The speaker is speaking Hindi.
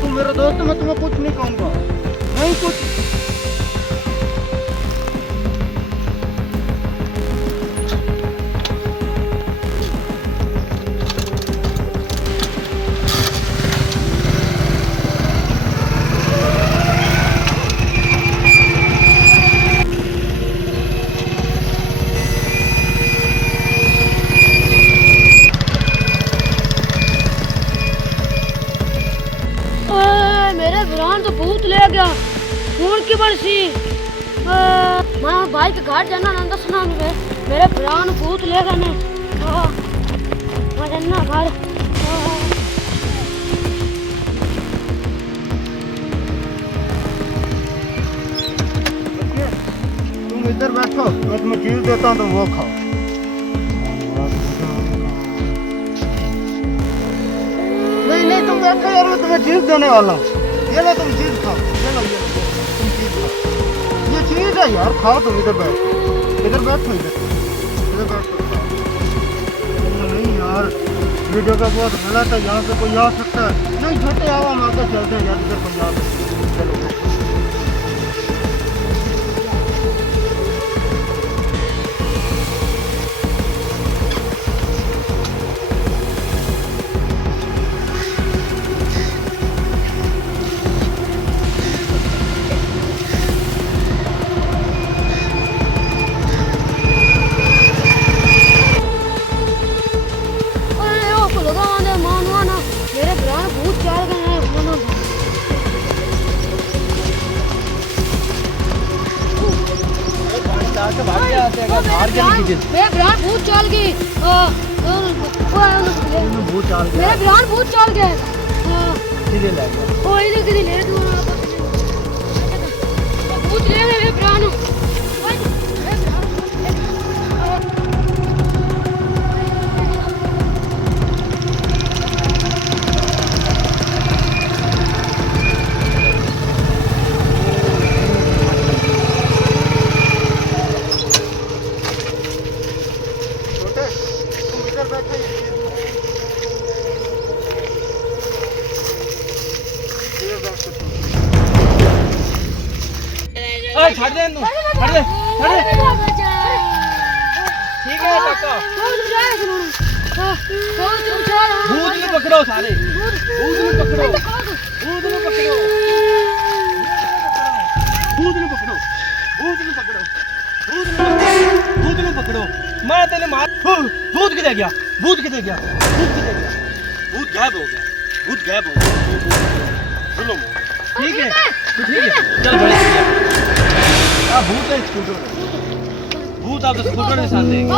तुम मेरा दोस्त, मैं तुम्हें कुछ नहीं कहूँगा, नहीं कुछ। मेरे बुरान तो भूत ले गया कौन की बरसी मैं भाई के घर जाना ना दसना मेरे बुरान भूत ले गए ने मैं जाना घर तुम इधर बैठो, मैं तुम्हें चीज देता हूँ, तुम वो खाओ। नहीं तुम बैठो यार, मैं तुम्हें चीज देने वाला हूँ। ये लो तुम चीज खाओ, ये लो तुम चीज खाओ, ये चीज है यार, खाओ तुम। इधर बैठो, इधर बैठो, इधर बैठो। नहीं यार, ये जगह बहुत गलत है, यहाँ से कोई आ सकता है। नहीं छोटे आओ, हम आगे चलते हैं यार, इधर कोई आ सकता है। चलो मेरे बुरान भूत चल गए हैं मेरे बुरान भूत चल गई, मेरे बुरान भूत चल गए ले भूत ले मेरे बुरान छड़ दे, छड़ दे, छड़ दे। ठीक है काका, भूत ने पकड़ो सारे, भूत ने पकड़ो, भूत ने पकड़ो, भूत ने पकड़ो, भूत ने पकड़ो, भूत ने पकड़ो। मैं तेरे मार। भूत किधर गया, भूत किधर गया, भूत किधर गया, भूत गायब हो गया, भूत गायब हो गया। सुनो ठीक है, ठीक है, चल बड़े भूत है स्कूटर, भूत आप स्कूटर के साथ देंगे।